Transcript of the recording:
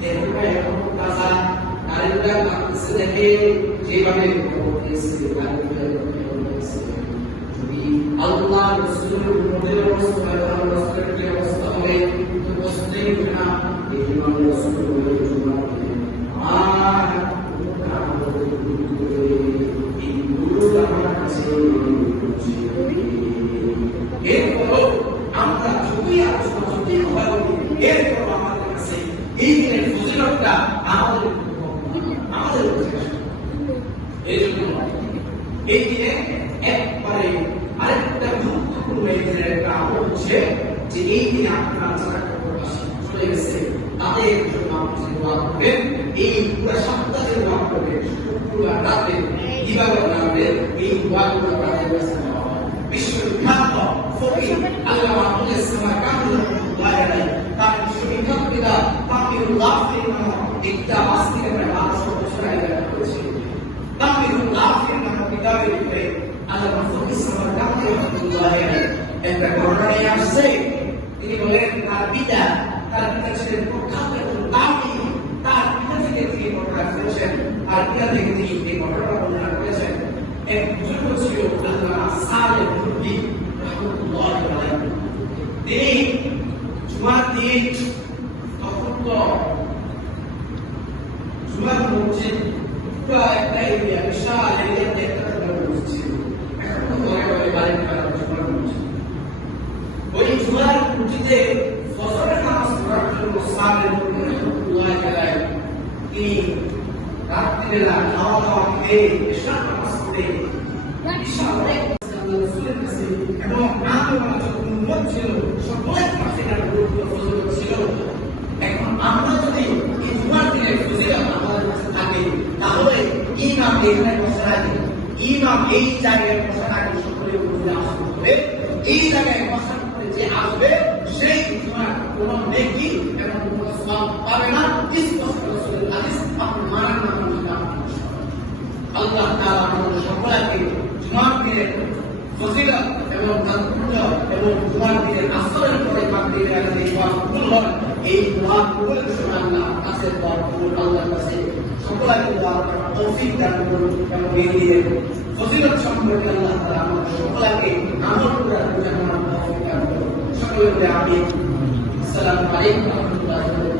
এরকম এখন কাজা নারীরা কাছে দেখে যেভাবে বলতেছে যদি আল্লাহ রাসূলের উম্মতের অবস্থা হয় তাহলে রাসূলের কি অবস্থা হবে তো বুঝতেই হবে না এই ইমাম রাসূল বলে জুমা আর এই গুরু আমার কাছে এরপরও আমরা যদি আলোচনা যদি কথা বলি এরপর আমাদের কাছে এই দিনের ফজিলতটা আমাদের এই জন্য এই দিনে একবারে আরেকটা গুরুত্বপূর্ণ এই দিনের একটা আমল হচ্ছে যে এই দিনে আপনারা যারা চলে গেছে তাদের জন্য আপনি দোয়া করবেন এই পুরো সপ্তাহে দোয়া করবেন শুক্রবার রাতে দিবাগত রাতে এই দোয়াগুলো তাদের কাছে বিশ্ববিখ্যাত ফকিহ আল্লামা আবুল ইসলাম কামরুল রাহমাতুল্লাহ আলাইহি তার বিশ্ববিখ্যাত কিতাব তাকবীরুল্লাহ ফিল একটা মাসিকের একটা সূরা করেছে তাকবীরুল্লাহ ফিল কিতাবের ভিতরে আল্লামা ফকিহ ইসলাম কামরুল রাহমাতুল্লাহ আলাইহি একটা ঘটনা আসছে তিনি বলেন তার পিতা ছিলেন প্রখ্যাত একজন তাবী তার পিতা থেকে তিনি ঘটনা করেছেন আর পিতা থেকে তিনি এই ঘটনা বর্ণনা করেছেন এক বুজুর্গ ছিল আল্লামা সালেহ নুরুদ্দিন রাহমাতুল্লাহ আলাইহি তিনি জুমার দিন তখন তো জুমার মসজিদ পুরো একটা এরিয়া বিশাল এরিয়াতে একটা মসজিদ ছিল এখন তো ঘরে ঘরে বাড়ি জুমার মসজিদ ওই জুমার মসজিদে ফজরের নামাজ পড়ার জন্য সালেহ নুরুদ্দিন রাহমাতুল্লাহ আলাইহি তিনি রাত্রিবেলা খাওয়া দাওয়া খেয়ে এশার নামাজ পড়ে বিশাল অনেক রাসূলের কাছে এবং আমরা যখন উম্মত ছিল সকলের কাছে তার গুরুত্ব ফজিলত ছিল এখন আমরা যদি এই জুমার দিনের ফজিলত আমাদের কাছে থাকে তাহলে ইমাম এখানে বসে থাকে ইমাম এই জায়গায় বসে থাকে সকলে উপরে আসতে হবে এই জায়গায় বসা করে যে আসবে সেই জুমার কোনো নেকি এবং কোনো সওয়াব পাবে না স্পষ্ট রাসূলের হাদিস আপনি মানেন না আল্লাহ তাআলা আমাদের সকলকে জুমার দিনের ফজিলত এবং তাৎপর্য এবং জুমার দিনের আসরের পরে তাকবীর আগে এই দোয়া কবুল হয় এই দোয়া কবুল শুনে আল্লাহর কাছে দোয়া কবুল আল্লাহর কাছে সকলকে দোয়া করার তৌফিক দান করুন এবং এই দিনের ফজিলত সম্পর্কে আল্লাহ তাআলা আমাদের সকলকে আমল করার তৌফিক দান করুন সকলে আমিন আসসালামু আলাইকুম ওয়া রাহমাতুল্লাহি ওয়া বারাকাতুহু